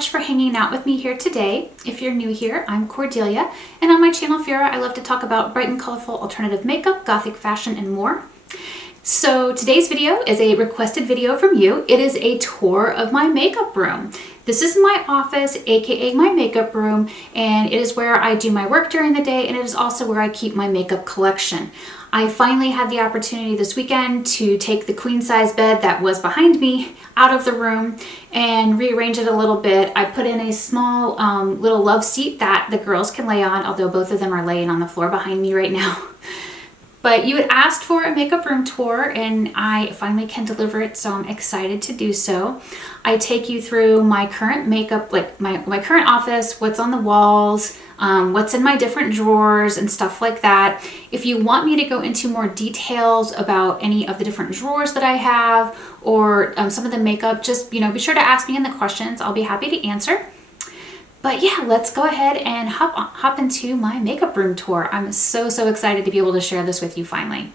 much for hanging out with me here today. If you're new here, I'm Cordelia, and on my channel Phyrra, I love to talk about bright and colorful alternative makeup, gothic fashion, and more. So today's video is a requested video from you. It is a tour of my makeup room. This is my office, aka my makeup room, and it is where I do my work during the day, and it is also where I keep my makeup collection. I finally had the opportunity this weekend to take the queen size bed that was behind me out of the room and rearrange it a little bit. I put in a small little love seat that the girls can lay on, although both of them are laying on the floor behind me right now. But you had asked for a makeup room tour and I finally can deliver it, so I'm excited to do so. I take you through my current makeup, like my current office, what's on the walls, what's in my different drawers and stuff like that. If you want me to go into more details about any of the different drawers that I have or some of the makeup, just be sure to ask me in the questions. I'll be happy to answer. But yeah, let's go ahead and hop into my makeup room tour. I'm so excited to be able to share this with you finally.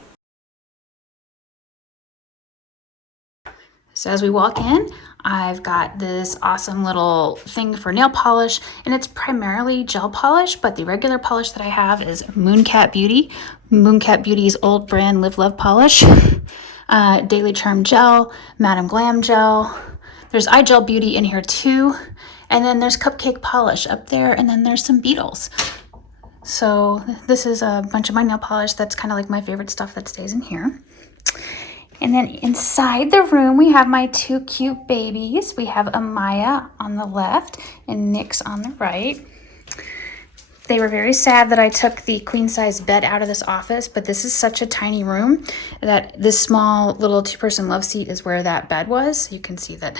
So as we walk in, I've got this awesome little thing for nail polish, and it's primarily gel polish, but the regular polish that I have is Mooncat Beauty. Mooncat Beauty's old brand Live Love polish. Daily Charm gel, Madam Glam gel. There's eye gel beauty in here too. And then there's Cupcake polish up there, and then there's some Beetles. So this is a bunch of my nail polish. That's kind of like my favorite stuff that stays in here. And then inside the room, we have my two cute babies. We have Amaya on the left and Nyx on the right. They were very sad that I took the queen size bed out of this office, but this is such a tiny room that this small little two-person love seat is where that bed was. You can see that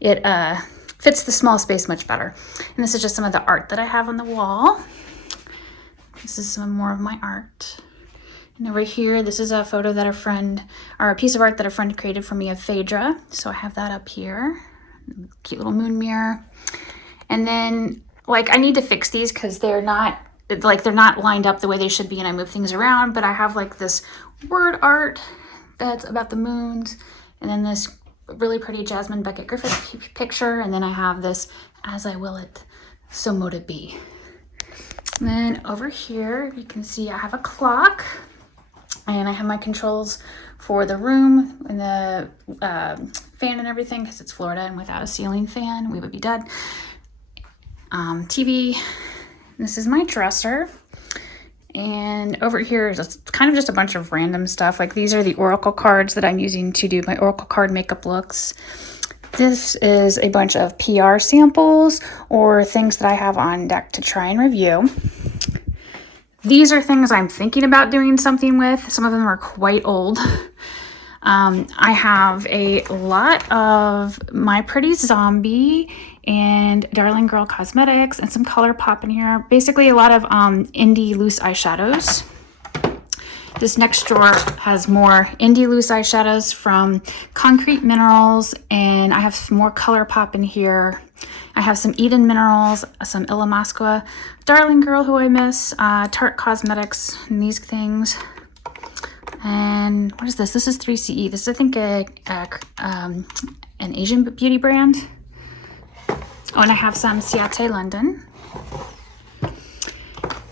it fits the small space much better. And this is just some of the art that I have on the wall. This is some more of my art. And over here, this is a photo that a piece of art that a friend created for me of Phyrra. So I have that up here. Cute little moon mirror. And then, I need to fix these because they're not lined up the way they should be, and I move things around. But I have this word art that's about the moons, and then this really pretty Jasmine Beckett Griffith picture, and then I have this As I Will It, So Mote It Be. And then over here you can see I have a clock, and I have my controls for the room and the fan and everything, because it's Florida and without a ceiling fan we would be dead. TV. This is my dresser. And over here is kind of just a bunch of random stuff. These are the Oracle cards that I'm using to do my Oracle card makeup looks. This is a bunch of PR samples or things that I have on deck to try and review. These are things I'm thinking about doing something with. Some of them are quite old. I have a lot of My Pretty Zombie and Darling Girl cosmetics and some ColourPop in here. Basically a lot of indie loose eyeshadows. This next drawer has more indie loose eyeshadows from Concrete Minerals, and I have some more ColourPop in here. I have some Eden Minerals, some Illamasqua, Darling Girl, who I miss, Tarte Cosmetics, and these things. And what is this? This is 3CE. This is, I think, an Asian beauty brand. Oh, and I have some Ciate London.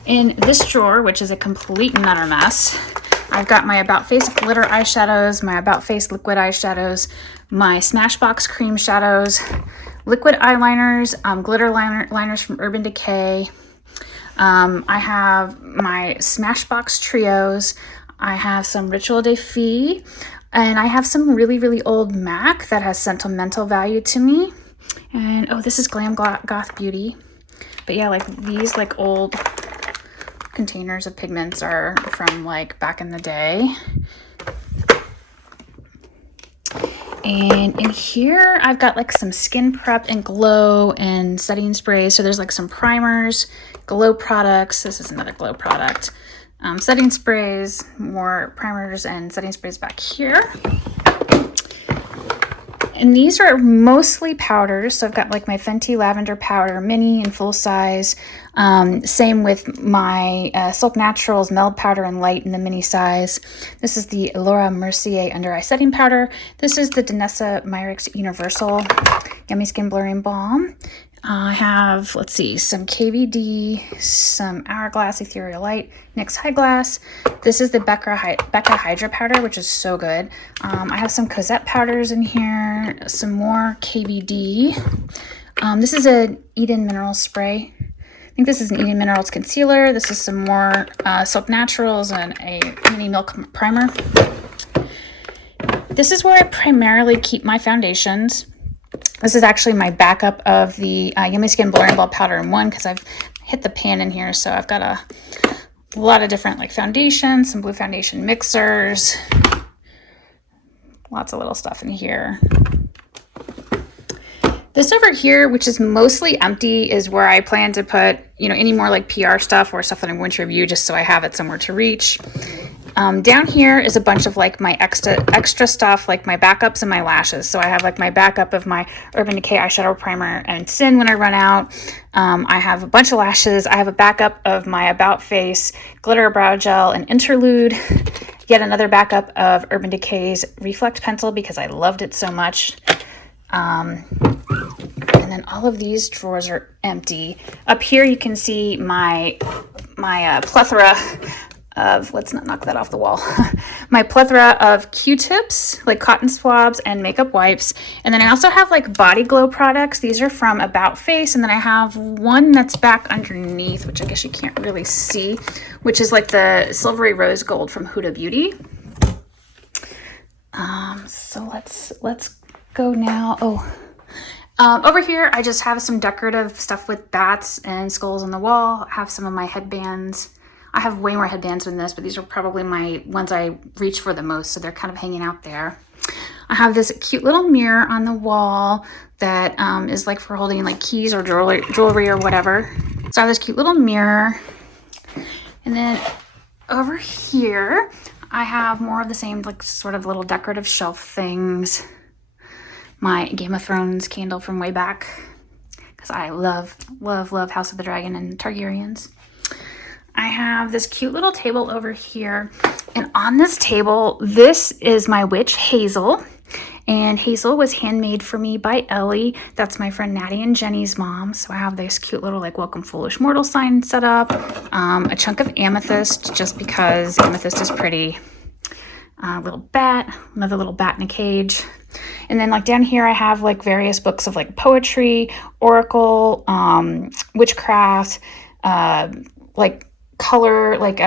In this drawer, which is a complete and utter mess, I've got my About Face glitter eyeshadows, my About Face liquid eyeshadows, my Smashbox cream shadows, liquid eyeliners, glitter liners from Urban Decay. I have my Smashbox trios. I have some Ritual de Fille, and I have some really old MAC that has sentimental value to me. And oh, this is Glam Goth Beauty. But yeah, these old containers of pigments are from back in the day. And in here I've got some skin prep and glow and setting sprays. So there's some primers, glow products. This is another glow product. Setting sprays, more primers and setting sprays back here. And these are mostly powders. So I've got like my Fenty Lavender Powder Mini and full size. Same with my Silk Naturals Meld Powder in light in the mini size. This is the Laura Mercier Under Eye Setting Powder. This is the Danessa Myricks Universal Yummy Skin Blurring Balm. I have, let's see, some KVD, some Hourglass Ethereal Light, NYX High Glass. This is the Becca Hydra Powder, which is so good. I have some Cosette powders in here, some more KVD. This is an Eden Mineral Spray. I think this is an Eden Minerals Concealer. This is some more Silk Naturals and a mini Milk Primer. This is where I primarily keep my foundations. This is actually my backup of the Yummy Skin Blurring Ball Powder in 1 because I've hit the pan in here. So I've got a lot of different like foundations, some blue foundation mixers, lots of little stuff in here. This over here, which is mostly empty, is where I plan to put, you know, any more like PR stuff or stuff that I'm going to review just so I have it somewhere to reach. Down here is a bunch of like my extra stuff, like my backups and my lashes. So I have like my backup of my Urban Decay eyeshadow primer and Sin when I run out. I have a bunch of lashes. I have a backup of my About Face glitter brow gel and Interlude. Yet another backup of Urban Decay's Reflect Pencil because I loved it so much. And then all of these drawers are empty. Up here you can see my plethora of, let's not knock that off the wall, my plethora of Q-tips, like cotton swabs and makeup wipes. And then I also have like body glow products. These are from About Face. And then I have one that's back underneath, which I guess you can't really see, which is like the Silvery Rose Gold from Huda Beauty. So let's go now. Over here, I just have some decorative stuff with bats and skulls on the wall. I have some of my headbands. I have way more headbands than this, but these are probably my ones I reach for the most, so they're kind of hanging out there. I have this cute little mirror on the wall that is like for holding like keys or jewelry or whatever. So I have this cute little mirror. And then over here, I have more of the same like sort of little decorative shelf things. My Game of Thrones candle from way back because I love House of the Dragon and Targaryens. I have this cute little table over here, and on this table, this is my witch Hazel, and Hazel was handmade for me by Ellie. That's my friend Natty and Jenny's mom. So I have this cute little like Welcome Foolish Mortal sign set up, a chunk of amethyst just because amethyst is pretty, little bat, another little bat in a cage. And then like down here I have like various books of like poetry, oracle, witchcraft, like color, like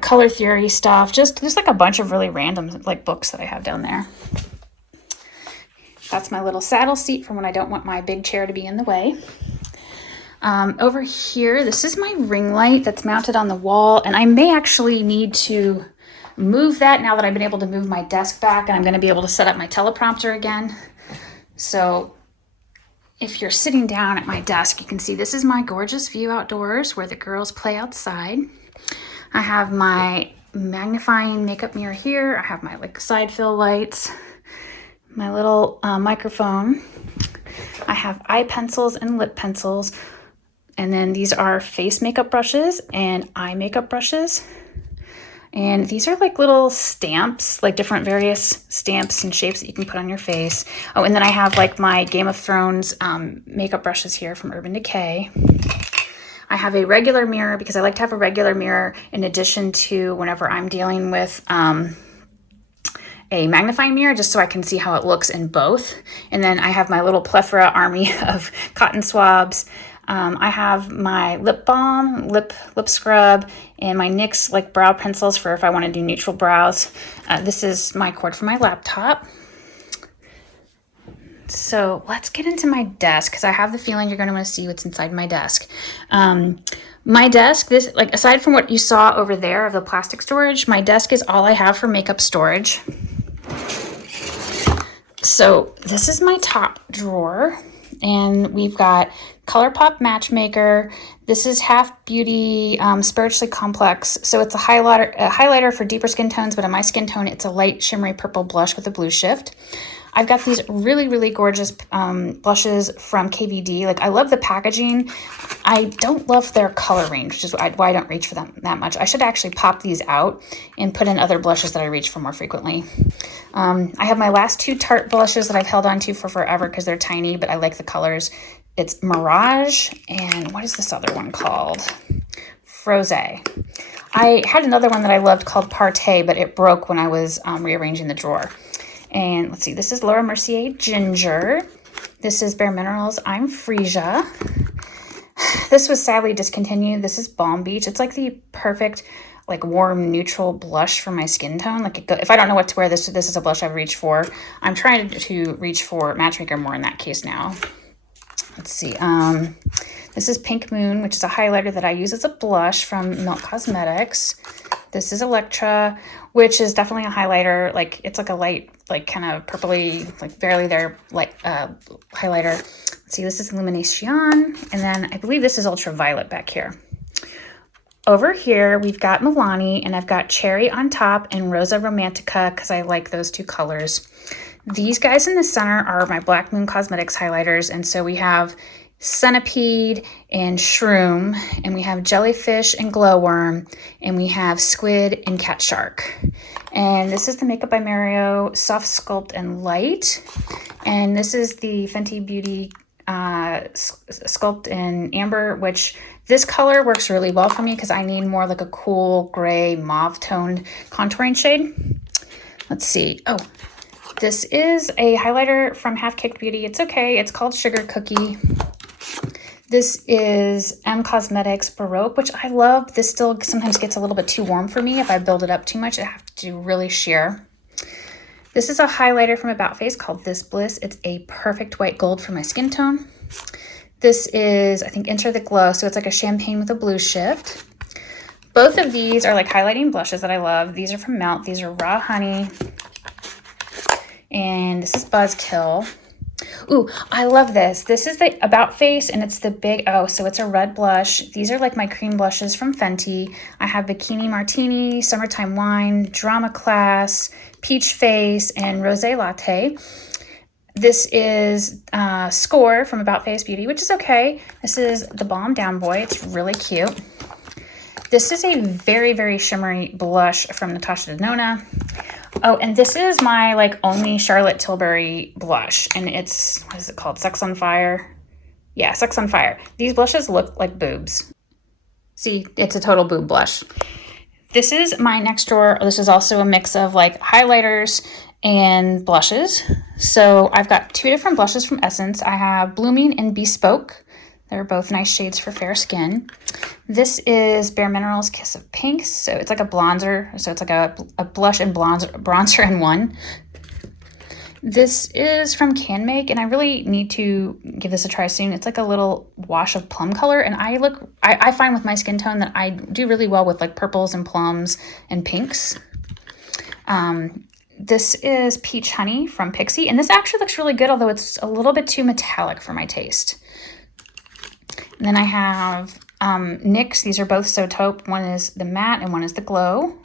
color theory stuff. Just like a bunch of really random like books that I have down there. That's my little saddle seat for when I don't want my big chair to be in the way. Over here, this is my ring light that's mounted on the wall, and I may actually need to move that now that I've been able to move my desk back and I'm going to be able to set up my teleprompter again. So if you're sitting down at my desk, you can see this is my gorgeous view outdoors where the girls play outside. I have my magnifying makeup mirror here. I have my like side fill lights, my little microphone. I have eye pencils and lip pencils. And then these are face makeup brushes and eye makeup brushes. And these are like little stamps, like different various stamps and shapes that you can put on your face. Oh, and then I have like my Game of Thrones makeup brushes here from Urban Decay. I have a regular mirror because I like to have a regular mirror in addition to whenever I'm dealing with a magnifying mirror, just so I can see how it looks in both. And then I have my little plethora army of cotton swabs. I have my lip balm, lip scrub, and my NYX like brow pencils for if I want to do neutral brows. This is my cord for my laptop. So let's get into my desk because I have the feeling you're going to want to see what's inside my desk. My desk, this like aside from what you saw over there of the plastic storage, my desk is all I have for makeup storage. So this is my top drawer, and we've got ColourPop Matchmaker. This is Half Beauty Spiritually Complex. So it's a highlighter for deeper skin tones, but on my skin tone, it's a light shimmery purple blush with a blue shift. I've got these really, really gorgeous blushes from KVD. Like, I love the packaging. I don't love their color range, which is why I don't reach for them that much. I should actually pop these out and put in other blushes that I reach for more frequently. I have my last two Tarte blushes that I've held on to for forever because they're tiny, but I like the colors. It's Mirage, and what is this other one called? Froze. I had another one that I loved called Partey, but it broke when I was rearranging the drawer. And let's see, this is Laura Mercier Ginger. This is Bare Minerals I'm Frisia. This was sadly discontinued. This is Balm Beach. It's like the perfect, like, warm, neutral blush for my skin tone. Like, if I don't know what to wear, this is a blush I've reached for. I'm trying to reach for Matchmaker more in that case now. Let's see. This is Pink Moon, which is a highlighter that I use as a blush from Milk Cosmetics. This is Electra, which is definitely a highlighter. Like, it's like a light, like, kind of purpley, like, barely there, light highlighter. Let's see, this is Illumination. And then I believe this is Ultraviolet back here. Over here, we've got Milani, and I've got Cherry on top and Rosa Romantica because I like those two colors. These guys in the center are my Black Moon Cosmetics highlighters, and so we have Centipede and Shroom, and we have Jellyfish and Glowworm, and we have Squid and Cat Shark. And this is the Makeup by Mario Soft Sculpt and Light, and this is the Fenty Beauty Sculpt in Amber, which this color works really well for me because I need more like a cool gray mauve toned contouring shade. Let's see. Oh, this is a highlighter from Half Caked Beauty. It's okay. It's called Sugar Cookie. This is M Cosmetics Baroque, which I love. This still sometimes gets a little bit too warm for me. If I build it up too much, I have to really sheer. This is a highlighter from About Face called This Bliss. It's a perfect white gold for my skin tone. This is, I think, Enter the Glow. So it's like a champagne with a blue shift. Both of these are like highlighting blushes that I love. These are from Melt. These are Raw Honey. And this is Buzzkill. Ooh, I love this. This is the About Face, and it's the big, oh, so it's a red blush. These are like my cream blushes from Fenty. I have Bikini Martini, Summertime Wine, Drama Class, Peach Face, and Rosé Latte. This is Score from About Face Beauty, which is okay. This is the Balm Down Boy. It's really cute. This is a very, very shimmery blush from Natasha Denona. Oh, and this is my like only Charlotte Tilbury blush, and it's, what is it called? Sex on Fire? Yeah, Sex on Fire. These blushes look like boobs. See, it's a total boob blush. This is my next drawer. This is also a mix of like highlighters and blushes. So I've got two different blushes from Essence. I have Blooming and Bespoke. They're both nice shades for fair skin. This is Bare Minerals Kiss of Pink. So it's like a bronzer. So it's like a blush and bronzer in one. This is from Can Make, and I really need to give this a try soon. It's like a little wash of plum color, and I find with my skin tone that I do really well with like purples and plums and pinks. This is Peach Honey from Pixie, and this actually looks really good, although it's a little bit too metallic for my taste. And then I have NYX. These are both So Taupe. One is the matte and one is the glow.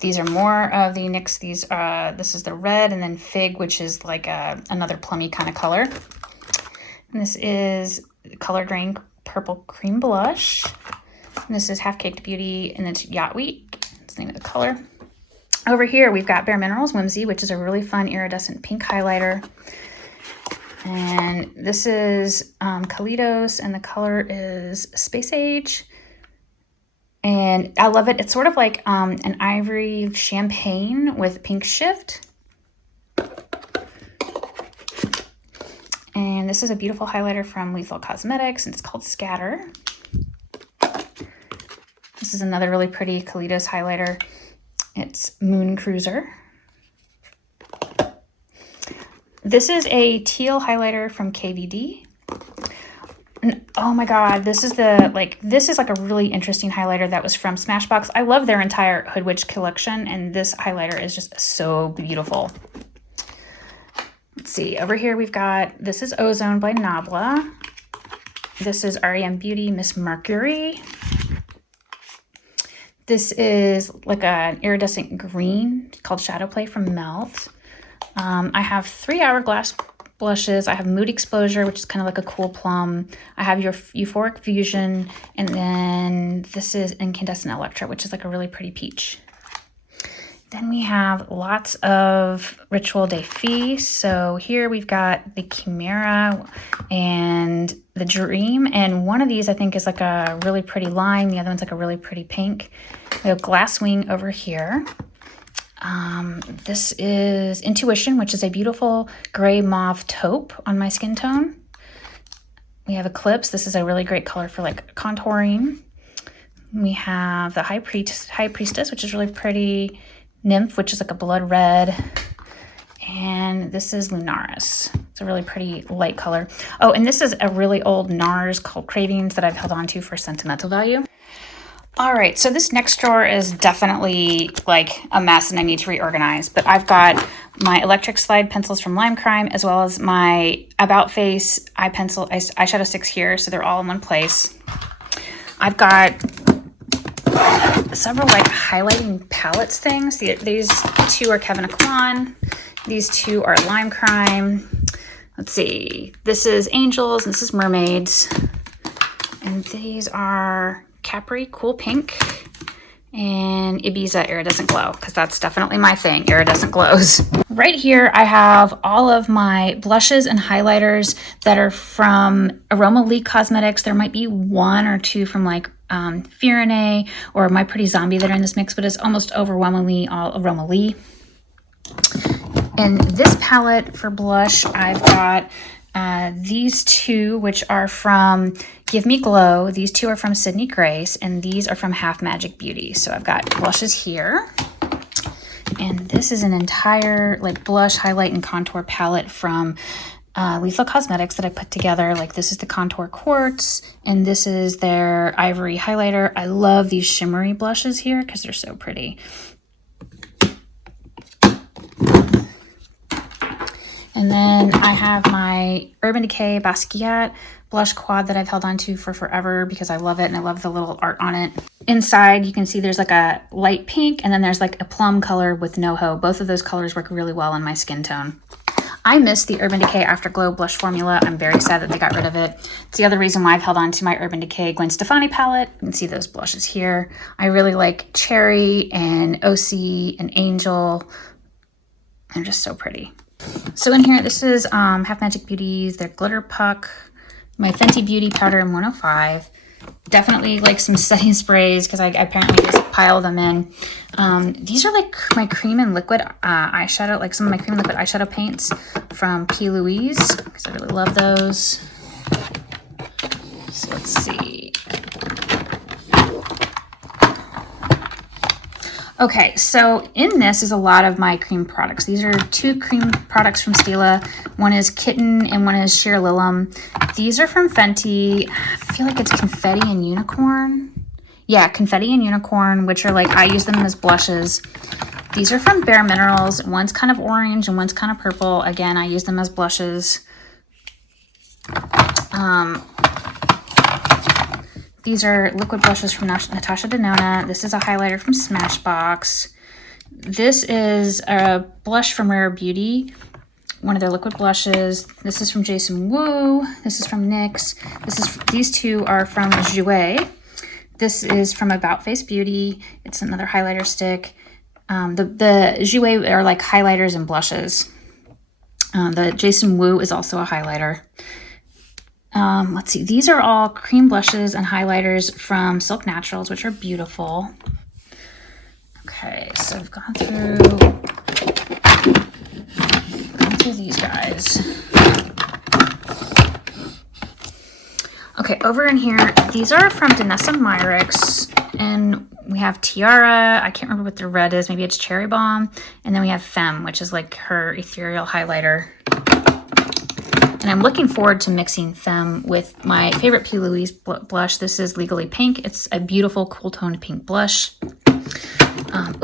These are more of the NYX. This is the red, and then Fig, which is like another plummy kind of color. And this is Color Drain Purple Cream Blush. And this is Half Caked Beauty, and it's Yacht Week. That's the name of the color. Over here, we've got Bare Minerals Whimsy, which is a really fun iridescent pink highlighter. And this is Kalidos, and the color is Space Age. And I love it. It's sort of like an ivory champagne with pink shift. And this is a beautiful highlighter from Lethal Cosmetics, and it's called Scatter. This is another really pretty Kalidos highlighter. It's Moon Cruiser. This is a teal highlighter from KVD. And oh my god, this is like a really interesting highlighter that was from Smashbox. I love their entire Hood Witch collection, and this highlighter is just so beautiful. Let's see, over here we've got, this is Ozone by Nabla. This is REM Beauty Miss Mercury. This is like an iridescent green called Shadow Play from Melt. I have 3 Hourglass blushes. I have Mood Exposure, which is kind of like a cool plum. I have your Euphoric Fusion, and then this is Incandescent Electra, which is like a really pretty peach. Then we have lots of Ritual de Fille. So here we've got the Chimera and the Dream. And one of these I think is like a really pretty lime. The other one's like a really pretty pink. We have Glass Wing over here. This is Intuition, which is a beautiful gray mauve taupe on my skin tone. We have Eclipse. This is a really great color for like contouring. We have the High Priestess, which is really pretty. Nymph, which is like a blood red. And this is Lunaris. It's a really pretty light color. Oh, and this is a really old NARS called Cravings that I've held on to for sentimental value. All right, so this next drawer is definitely like a mess and I need to reorganize, but I've got my electric slide pencils from Lime Crime, as well as my About Face eyeshadow sticks here, so they're all in one place. I've got several like highlighting palettes things. These 2 are Kevin Aquan. These 2 are Lime Crime. Let's see. This is Angels. And this is Mermaids. And these are Capri Cool Pink and Ibiza Iridescent Glow, because that's definitely my thing, iridescent glows. Right here I have all of my blushes and highlighters that are from Aroma Lee Cosmetics. There might be 1 or 2 from like Phyrra or My Pretty Zombie that are in this mix, but it's almost overwhelmingly all Aroma Lee. In this palette for blush, I've got these 2, which are from Give Me Glow. These 2 are from Sydney Grace, and these are from Half Magic Beauty. So I've got blushes here. And this is an entire like blush, highlight, and contour palette from Lethal Cosmetics that I put together. Like this is the Contour Quartz, and this is their Ivory highlighter. I love these shimmery blushes here because they're so pretty. And then I have my Urban Decay Basquiat blush quad that I've held on to for forever because I love it and I love the little art on it. Inside, you can see there's like a light pink and then there's like a plum color with NoHo. Both of those colors work really well on my skin tone. I miss the Urban Decay Afterglow blush formula. I'm very sad that they got rid of it. It's the other reason why I've held on to my Urban Decay Gwen Stefani palette. You can see those blushes here. I really like Cherry and OC and Angel. They're just so pretty. So in here, this is Half Magic Beauty's, their Glitter Puck, my Fenty Beauty Powder in 105. Definitely like some setting sprays because I apparently just pile them in. These are like my cream and liquid eyeshadow, like some of my cream and liquid eyeshadow paints from P. Louise because I really love those. So let's see. Okay, so in this is a lot of my cream products. These are 2 cream products from Stila. One is Kitten and one is Sheer Lilum. These are from Fenty. I feel like it's Confetti and Unicorn. Yeah, Confetti and Unicorn, which are like, I use them as blushes. These are from Bare Minerals. One's kind of orange and one's kind of purple. Again, I use them as blushes. These are liquid blushes from Natasha Denona. This is a highlighter from Smashbox. This is a blush from Rare Beauty, one of their liquid blushes. This is from Jason Wu. This is from NYX. These 2 are from Jouer. This is from About Face Beauty. It's another highlighter stick. The Jouer are like highlighters and blushes. The Jason Wu is also a highlighter. Let's see, these are all cream blushes and highlighters from Silk Naturals, which are beautiful. Okay, so I've gone through these guys. Okay, over in here, these are from Danessa Myricks, and we have Tiara. I can't remember what the red is. Maybe it's Cherry Bomb. And then we have Femme, which is like her ethereal highlighter. And I'm looking forward to mixing Femme with my favorite P. Louise blush. This is Legally Pink. It's a beautiful cool toned pink blush.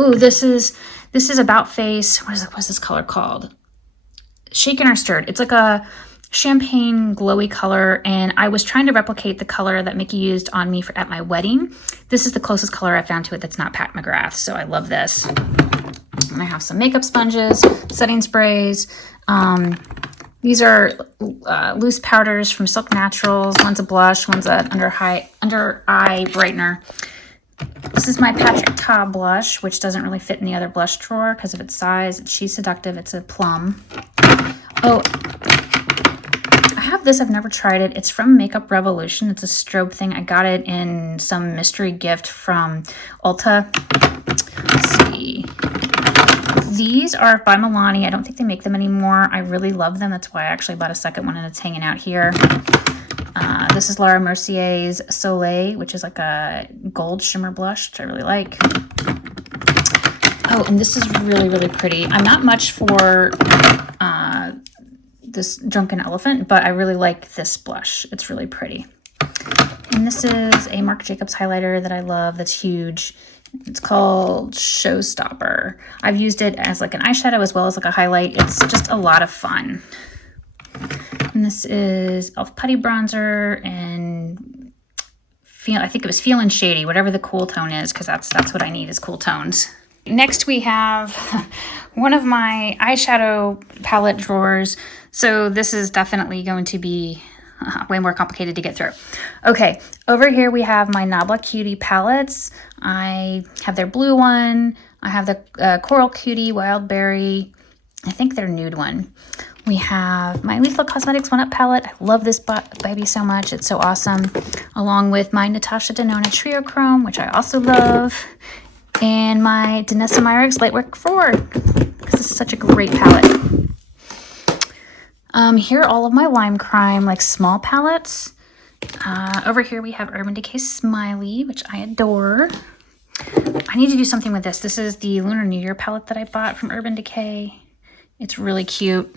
Ooh, this is About Face. What is this color called? Shaken or Stirred. It's like a champagne glowy color, and I was trying to replicate the color that Mickey used on me at my wedding. This is the closest color I found to it that's not Pat McGrath, so I love this. And I have some makeup sponges, setting sprays. These are loose powders from Silk Naturals. One's a blush, one's an under eye brightener. This is my Patrick Ta blush, which doesn't really fit in the other blush drawer because of its size. She's Seductive. It's a plum. Oh, I have this. I've never tried it. It's from Makeup Revolution. It's a strobe thing. I got it in some mystery gift from Ulta. Let's see. These are by Milani. I don't think they make them anymore. I really love them. That's why I actually bought a second one, and it's hanging out here. This is Laura Mercier's Soleil, which is like a gold shimmer blush, which I really like. Oh, and this is really, really pretty. I'm not much for this Drunken Elephant, but I really like this blush. It's really pretty. And this is a Marc Jacobs highlighter that I love that's huge. It's called Showstopper. I've used it as like an eyeshadow as well as like a highlight. It's just a lot of fun. And this is e.l.f. Putty Bronzer, and I think it was Feelin' Shady, whatever the cool tone is, because that's what I need is cool tones. Next we have one of my eyeshadow palette drawers. So this is definitely going to be way more complicated to get through. Okay, over here we have my Nabla Cutie palettes. I have their blue one. I have the Coral Cutie, Wild Berry. I think their nude one. We have my Lethal Cosmetics 1-Up palette. I love this baby so much. It's so awesome. Along with my Natasha Denona Trio Chrome, which I also love. And my Danessa Myricks Lightwork 4, because this is such a great palette. Here are all of my Lime Crime, like small palettes. Over here we have Urban Decay Smiley, which I adore. I need to do something with this. This is the Lunar New Year palette that I bought from Urban Decay. It's really cute.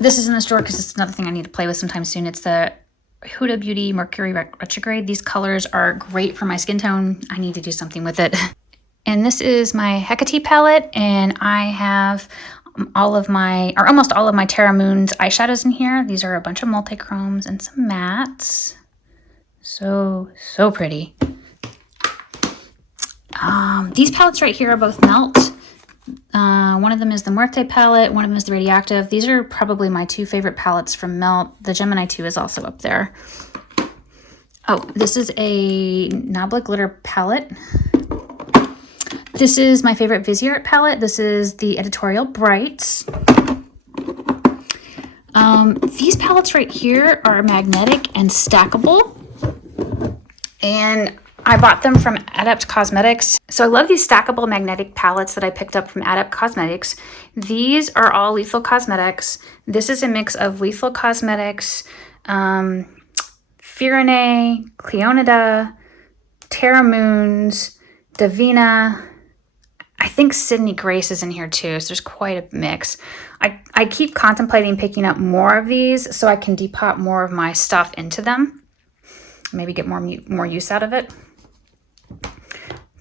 This is in this drawer because it's another thing I need to play with sometime soon. It's the Huda Beauty Mercury Retrograde. These colors are great for my skin tone. I need to do something with it. And this is my Hecate palette, and I have almost all of my Terra Moons eyeshadows in here. These are a bunch of multi-chromes and some mattes. So pretty. These palettes right here are both Melt. One of them is the Muerte palette. One of them is the Radioactive. These are probably my two favorite palettes from Melt. The Gemini 2 is also up there. Oh, this is a Nabla Glitter palette. This is my favorite Viseart palette. This is the Editorial Brights. These palettes right here are magnetic and stackable. And I bought them from Adept Cosmetics. So I love these stackable magnetic palettes that I picked up from Adept Cosmetics. These are all Lethal Cosmetics. This is a mix of Lethal Cosmetics, Phyrra, Cleonida, Terra Moons, Davina. I think Sydney Grace is in here too, so there's quite a mix. I keep contemplating picking up more of these so I can depot more of my stuff into them. Maybe get more use out of it.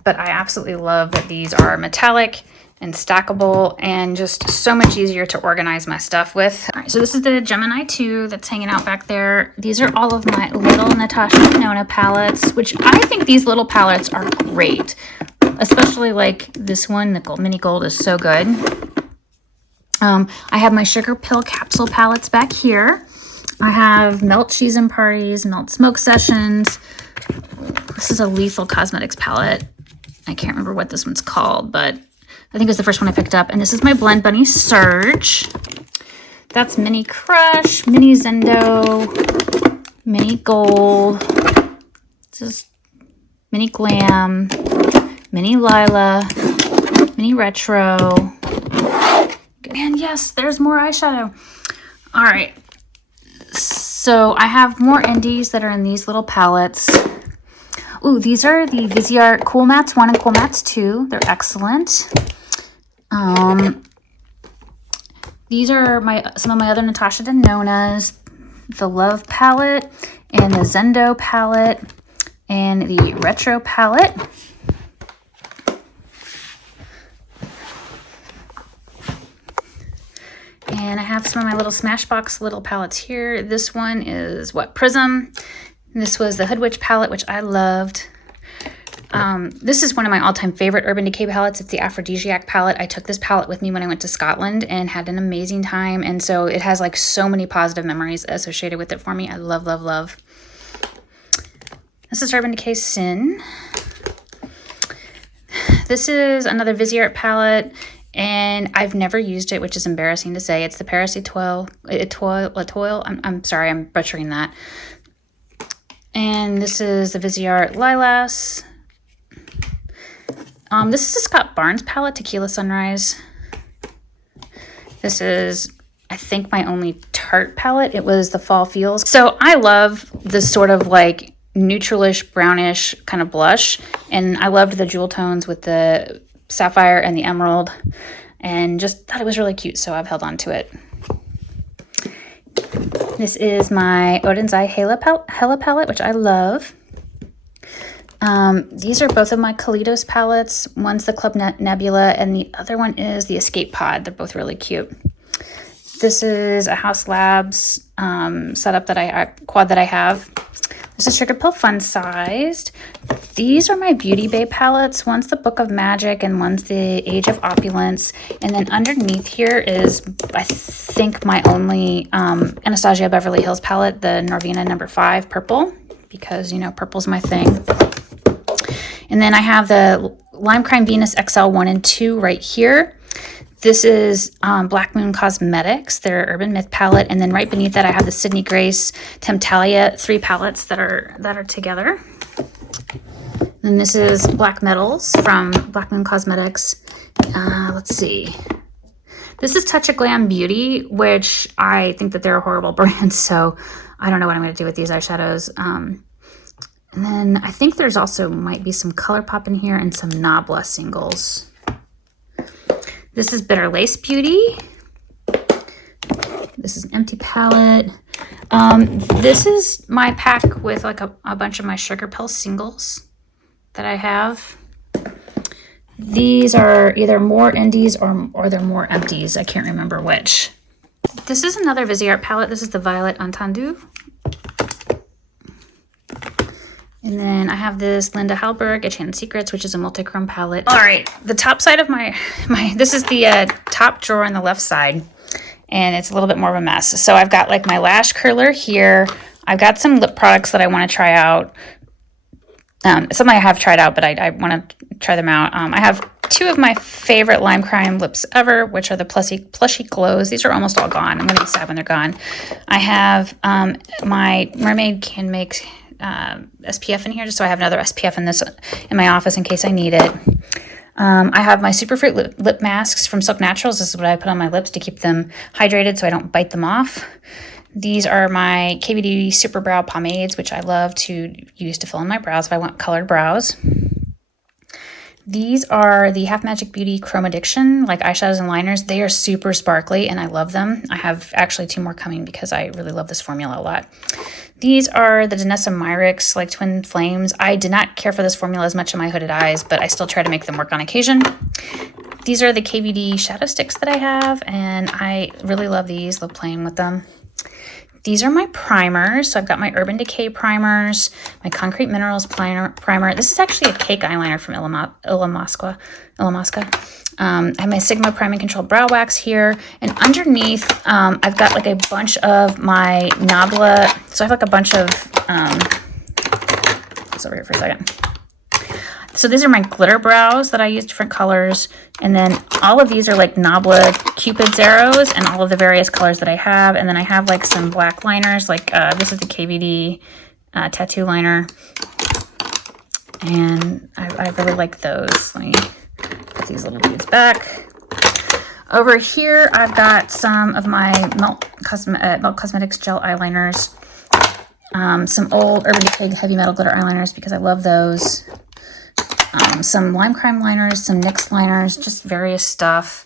But I absolutely love that these are metallic and stackable and just so much easier to organize my stuff with. All right, so this is the Gemini 2 that's hanging out back there. These are all of my little Natasha Denona palettes, which I think these little palettes are great. Especially like this one, the Mini Gold is so good. I have my Sugar Pill Capsule palettes back here. I have Melt Cheese and Parties, Melt Smoke Sessions. This is a Lethal Cosmetics palette. I can't remember what this one's called, but I think it was the first one I picked up. And this is my Blend Bunny Surge. That's Mini Crush, Mini Zendo, Mini Gold. This is Mini Glam, Mini Lila, Mini Retro. And yes, there's more eyeshadow. All right. So I have more indies that are in these little palettes. Ooh, these are the Viseart Cool Mattes 1 and Cool Mattes 2. They're excellent. These are some of my other Natasha Denonas. The Love palette and the Zendo palette and the Retro palette. then I have some of my little Smashbox little palettes here. This one is what, Prism. This was the Hood Witch palette, which I loved. This is one of my all-time favorite Urban Decay palettes. It's the Aphrodisiac palette. I took this palette with me when I went to Scotland and had an amazing time. And so it has like so many positive memories associated with it for me. I love, love, love. This is Urban Decay Sin. This is another Viseart palette, and I've never used it, which is embarrassing to say. It's the Paris Etoile. I'm sorry, I'm butchering that. And this is the Viseart Lilas. This is a Scott Barnes palette, Tequila Sunrise. This is, I think, my only Tarte palette. It was the Fall Feels. So I love this sort of like neutralish, brownish kind of blush. And I loved the jewel tones with the sapphire and the emerald. And just thought it was really cute, so I've held on to it. This is my Odin's Eye Hela palette, which I love. These are both of my Kaleidos palettes. One's the Club Nebula and the other one is the Escape Pod. They're both really cute. This is a House Labs setup that quad that I have. This is Sugar Pill Fun Sized. These are my Beauty Bay palettes. One's the Book of Magic and one's the Age of Opulence. And then underneath here is, I think, my only Anastasia Beverly Hills palette, the Norvina No. 5 purple, because, you know, purple's my thing. And then I have the Lime Crime Venus XL 1 and 2 right here. This is Black Moon Cosmetics, their Urban Myth palette, and then right beneath that I have the Sydney Grace Temptalia 3 palettes that are together. Then this is Black Metals from Black Moon Cosmetics. Let's see. This is Touch of Glam Beauty, which I think that they're a horrible brand, so I don't know what I'm going to do with these eyeshadows. And then I think there's also might be some ColourPop in here and some Nabla singles. This is Bitter Lace Beauty. This is an empty palette. This is my pack with like a bunch of my Sugar Pill singles that I have. These are either more indies or they're more empties. I can't remember which. This is another Viseart palette. This is the Violet Entendu. And then I have this Linda Hallberg Enchanted Secrets, which is a multi-chrome palette. All right, the top side of my this is the top drawer on the left side, and it's a little bit more of a mess. So I've got like my lash curler here. I've got some lip products that I want to try out. Some I have tried out, but I want to try them out. I have 2 of my favorite Lime Crime lips ever, which are the Plushy Glows. These are almost all gone. I'm going to be sad when they're gone. I have my Mermaid Can Make SPF in here, just so I have another SPF in my office in case I need it. I have my Superfruit lip masks from Silk Naturals. This is what I put on my lips to keep them hydrated so I don't bite them off. These are my KVD Super Brow Pomades, which I love to use to fill in my brows if I want colored brows. These are the Half Magic Beauty Chrome Addiction, like eyeshadows and liners. They are super sparkly and I love them. I have actually 2 more coming because I really love this formula a lot. These are the Danessa Myricks, like Twin Flames. I did not care for this formula as much in my hooded eyes, but I still try to make them work on occasion. These are the KVD Shadow Sticks that I have, and I really love these. Love playing with them. These are my primers. So I've got my Urban Decay primers, my Concrete Minerals primer. This is actually a cake eyeliner from Illamasqua. I have my Sigma Prime and Control Brow Wax here. And underneath, I've got like a bunch of my Nabla. So I have like a bunch of, it's over here for a second. So these are my glitter brows that I use different colors. And then all of these are like Nabla Cupid's arrows and all of the various colors that I have. And then I have like some black liners, like this is the KVD tattoo liner. And I really like those. Let me put these little dudes back. Over here, I've got some of my Melt Cosmetics gel eyeliners. Some old Urban Decay Heavy Metal Glitter eyeliners because I love those. Some Lime Crime liners, some NYX liners, just various stuff.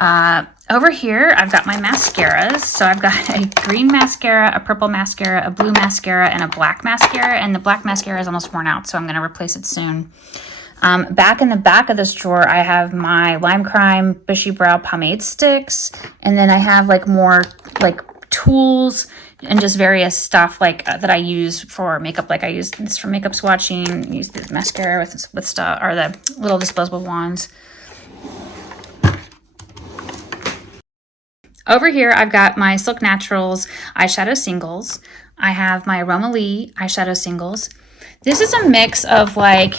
Over here, I've got my mascaras. So I've got a green mascara, a purple mascara, a blue mascara, and a black mascara. And the black mascara is almost worn out, so I'm going to replace it soon. Back in the back of this drawer, I have my Lime Crime Bushy Brow Pomade Sticks. And then I have like more like tools and just various stuff like that I use for makeup. Like I use this for makeup swatching, use this mascara with stuff, or the little disposable wands. Over here, I've got my Silk Naturals eyeshadow singles. I have my Aroma Lee eyeshadow singles. This is a mix of like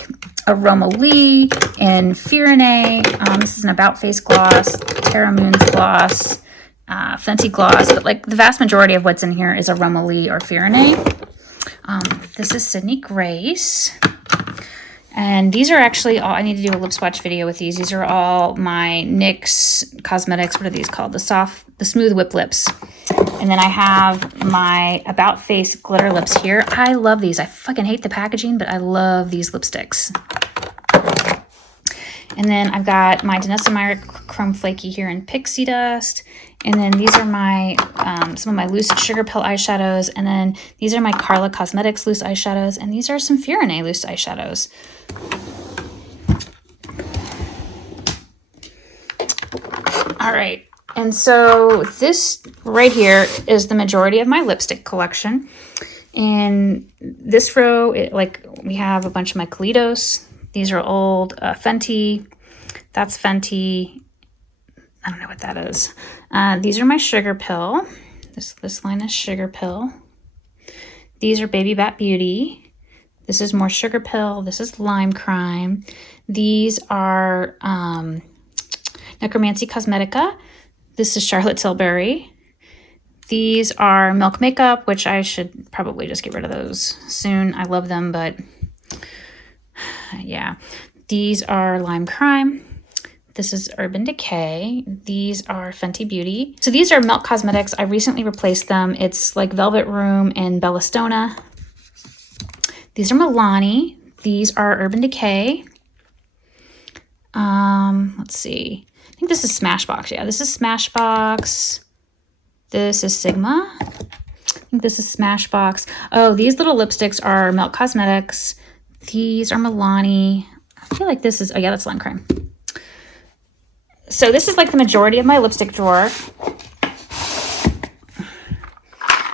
Aroma Lee and Phyrra. This is an About Face gloss, Terra Moon's gloss, Fenty gloss, but like the vast majority of what's in here is Aroma Lee or Phyrra. This is Sydney Grace. And these are actually all, I need to do a lip swatch video with these. These are all my NYX Cosmetics, what are these called? The Smooth Whip Lips. And then I have my About Face glitter lips here. I love these. I fucking hate the packaging, but I love these lipsticks. And then I've got my Danessa Meyer Chrome Flaky here in Pixie Dust. And then these are my some of my loose Sugar Pill eyeshadows. And then these are my Carla Cosmetics loose eyeshadows. And these are some Phyrra loose eyeshadows. All right. And so this right here is the majority of my lipstick collection. And this row, we have a bunch of my Kalitos. These are old Fenty. That's Fenty. I don't know what that is. These are my Sugar Pill. This line is Sugar Pill. These are Baby Bat Beauty. This is more Sugar Pill. This is Lime Crime. These are Necromancy Cosmetica. This is Charlotte Tilbury. These are Milk Makeup, which I should probably just get rid of those soon. I love them, but yeah. These are Lime Crime. This is Urban Decay. These are Fenty Beauty. So these are Milk Cosmetics. I recently replaced them. It's like Velvet Room and Bellastona. These are Milani. These are Urban Decay. Let's see. I think this is Smashbox. Yeah, this is Smashbox. This is Sigma. I think this is Smashbox. Oh, these little lipsticks are Milk Cosmetics. These are Milani. I feel like this is, oh yeah, that's Lime Crime. So this is like the majority of my lipstick drawer.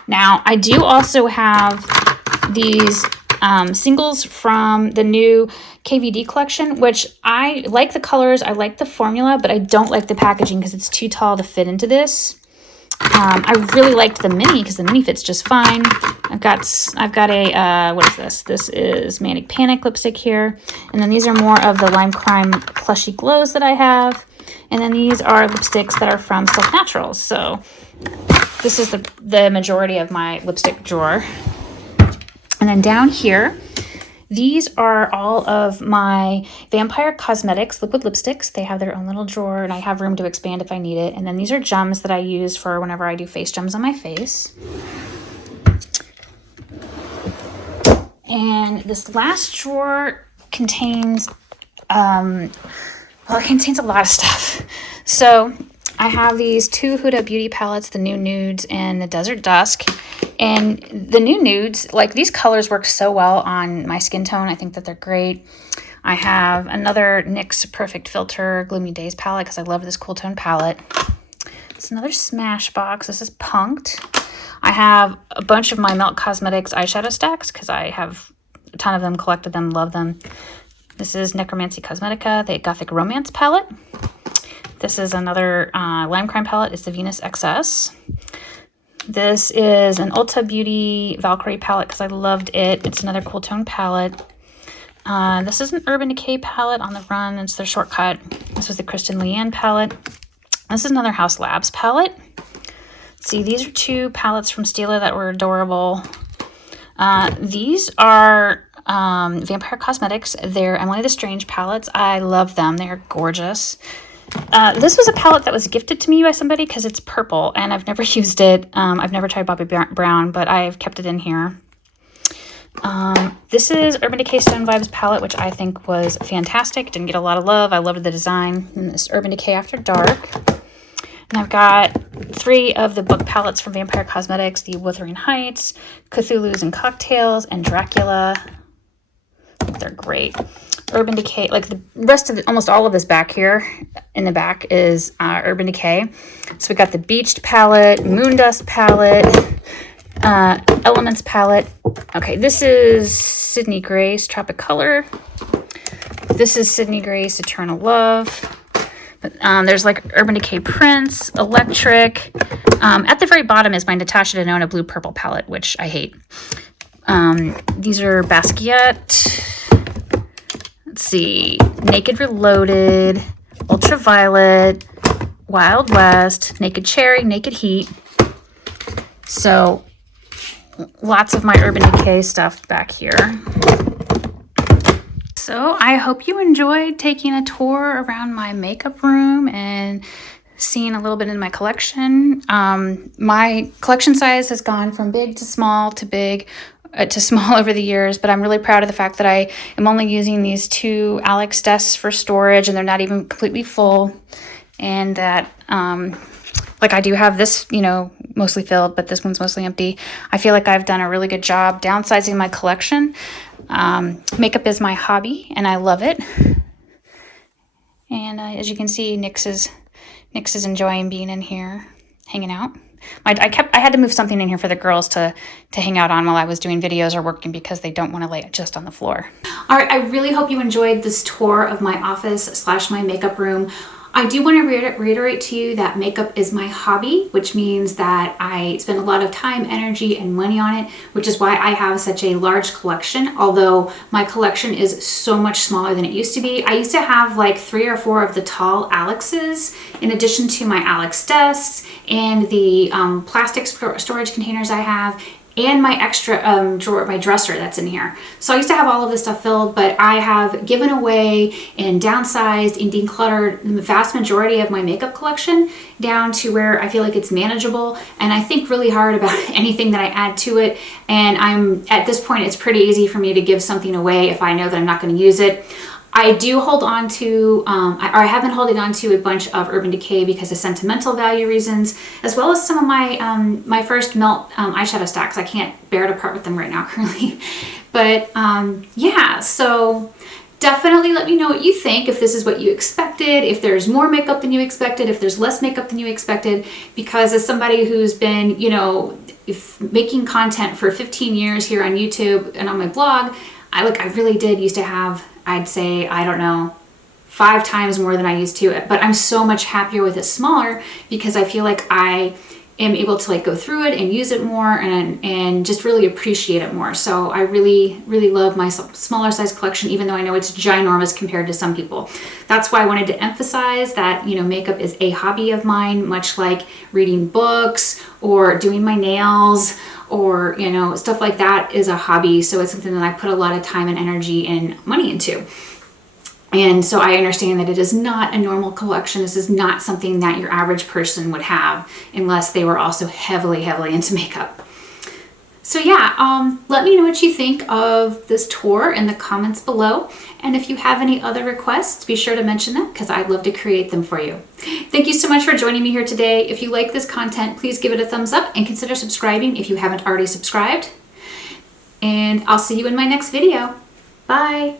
Now, I do also have these singles from the new KVD collection, which I like the colors, I like the formula, but I don't like the packaging because it's too tall to fit into this. I really liked the mini because the mini fits just fine. I've got a, what is this? This is Manic Panic lipstick here. And then these are more of the Lime Crime plushy glows that I have. And then these are lipsticks that are from Silk Naturals. So this is the majority of my lipstick drawer. And then down here, these are all of my Vampire Cosmetics liquid lipsticks. They have their own little drawer, and I have room to expand if I need it. And then these are gems that I use for whenever I do face gems on my face. And this last drawer contains, it contains a lot of stuff. So I have these two Huda Beauty palettes, the New Nudes and the Desert Dusk. And the New Nudes, like these colors work so well on my skin tone. I think that they're great. I have another NYX Perfect Filter Gloomy Days palette because I love this cool tone palette. It's another Smashbox. This is Punked. I have a bunch of my Milk Cosmetics eyeshadow stacks because I have a ton of them, collected them, love them. This is Necromancy Cosmetica, the Gothic Romance palette. This is another Lime Crime palette. It's the Venus XS. This is an Ulta Beauty Valkyrie palette because I loved it. It's another cool tone palette. This is an Urban Decay palette on the run. It's their shortcut. This was the Kristen Leanne palette. This is another House Labs palette. See, these are two palettes from Stila that were adorable. These are Vampire Cosmetics. They're Emily the Strange palettes. I love them. They're gorgeous. This was a palette that was gifted to me by somebody because it's purple and I've never used it. I've never tried Bobbi Brown, but I've kept it in here. This is Urban Decay Stone Vibes palette, which I think was fantastic. Didn't get a lot of love. I loved the design. And this Urban Decay After Dark. And I've got 3 of the book palettes from Vampire Cosmetics, the Wuthering Heights, Cthulhu's and Cocktails, and Dracula. They're great. Urban Decay, like the rest of almost all of this back here in the back is Urban Decay. So we got the Beached palette, Moon Dust palette, Elements palette. Okay, this is Sydney Grace Tropicolor. This is Sydney Grace Eternal Love. But there's like Urban Decay Prince, Electric. At the very bottom is my Natasha Denona Blue Purple palette, which I hate. These are Basquiat. Let's see, Naked Reloaded, Ultraviolet, Wild West, Naked Cherry, Naked Heat. So lots of my Urban Decay stuff back here. So I hope you enjoyed taking a tour around my makeup room and seeing a little bit in my collection. My collection size has gone from big to small to small over the years, but I'm really proud of the fact that I am only using these 2 Alex desks for storage, and they're not even completely full. And that, like I do have this, you know, mostly filled, but this one's mostly empty. I feel like I've done a really good job downsizing my collection. Makeup is my hobby, and I love it. And as you can see, Nyx is enjoying being in here, hanging out. I had to move something in here for the girls to hang out on while I was doing videos or working because they don't want to lay it just on the floor. All right, I really hope you enjoyed this tour of my office / my makeup room. I do want to reiterate to you that makeup is my hobby, which means that I spend a lot of time, energy, and money on it, which is why I have such a large collection, although my collection is so much smaller than it used to be. I used to have like 3 or 4 of the tall Alexes, in addition to my Alex desks and the plastic storage containers I have, and my extra drawer, my dresser that's in here. So I used to have all of this stuff filled, but I have given away and downsized and decluttered the vast majority of my makeup collection down to where I feel like it's manageable, and I think really hard about anything that I add to it. And I'm at this point, it's pretty easy for me to give something away if I know that I'm not going to use it. I do hold on to, I have been holding on to a bunch of Urban Decay because of sentimental value reasons, as well as some of my my first Melt eyeshadow stacks. I can't bear to part with them right now currently. But yeah, so definitely let me know what you think, if this is what you expected, if there's more makeup than you expected, if there's less makeup than you expected, because as somebody who's been, you know, making content for 15 years here on YouTube and on my blog, I really did used to have, I'd say, I don't know, 5 times more than I used to, but I'm so much happier with it smaller because I feel like I am able to like go through it and use it more and just really appreciate it more. So I really love my smaller size collection, even though I know it's ginormous compared to some people. That's why I wanted to emphasize that, you know, makeup is a hobby of mine, much like reading books or doing my nails or, you know, stuff like that is a hobby. So it's something that I put a lot of time and energy and money into. And so I understand that it is not a normal collection. This is not something that your average person would have unless they were also heavily into makeup. So yeah, let me know what you think of this tour in the comments below. And if you have any other requests, be sure to mention them because I'd love to create them for you. Thank you so much for joining me here today. If you like this content, please give it a thumbs up and consider subscribing if you haven't already subscribed. And I'll see you in my next video. Bye.